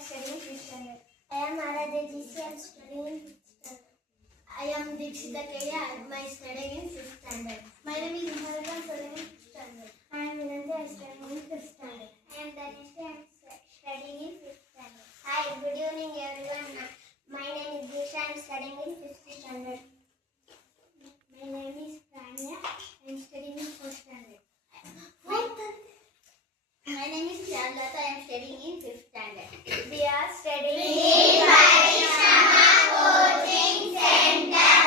studying fifth standard. I am Aradhya GC. I am studying in fifth standard. I am Dikshita Kedia. I am studying in fifth standard. My name is Niharika. I am studying in fifth standard. I am Vinanthi. I am studying in fifth standard. I am Dhanishri. I am studying in fifth standard. Hi, good evening everyone. My name is Disha. I am studying in fifth standard. My name is Rania. I am studying in fourth standard. My name is Shyamlata. I am studying in fifth standard. We are studying in Parishama Coaching Center.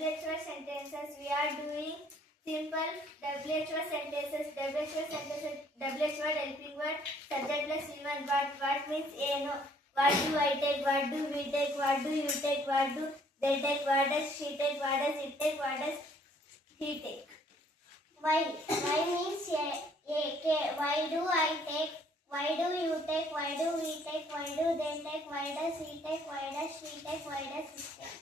WHY sentences. We are doing simple WHY sentences. WHY sentences. WH word, helping word, subject plus V1. What means A? No. What do I take? What do we take? What do you take? What do they take? What does she take? What does it take? What does he take? Why means A. Why do I take? Why do you take? Why do we take? Why do they take? Why does he take? Why does she take? Why does he take?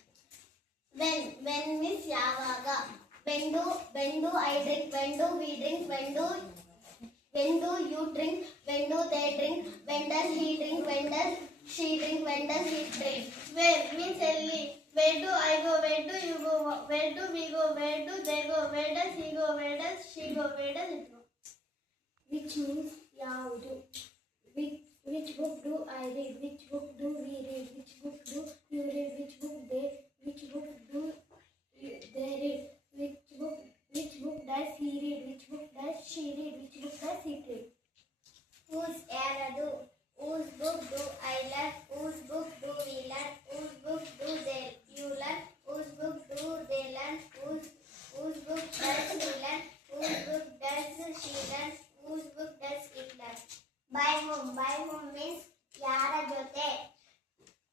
When means yavaga. When do I drink? When do we drink? When do you drink? When do they drink? When does he drink? When does she drink? When does he drink? Where means early. Where do I go? Where do you go? Where do we go? Where do they go? Where does he go? Where does she go? Where does it go? Which means yavudu. Which book do I read? Which book do we read? Which book do you read? Which book do they read? Which book does he read? Which book does she read? Which book does he read? Whose yaradu? Whose book do I learn? Whose book do we learn? Whose book do you learn? Whose book do they learn? Whose book does he learn? Whose book does she learn? Whose book does it learn? By whom? By whom means yara jote.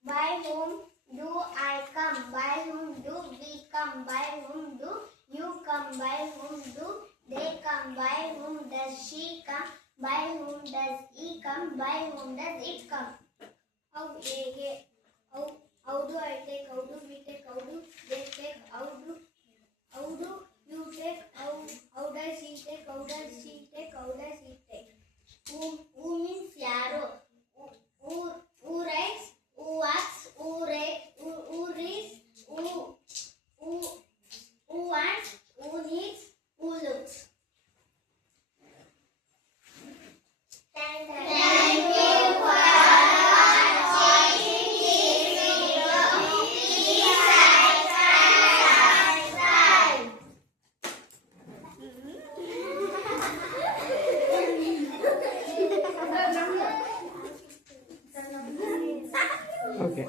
By whom do I come? By whom do we come? By whom do you come? By whom do they come? By whom does she come? By whom does he come? By whom does it come? How do I take? How do we take? How do they take? How do you take? How does he take? How does she take? How does he take? Who means yaro. Who writes? Who asks? Who reads? Who wants? Who needs? Who looks? Thank you for watching this video. Please subscribe. Okay.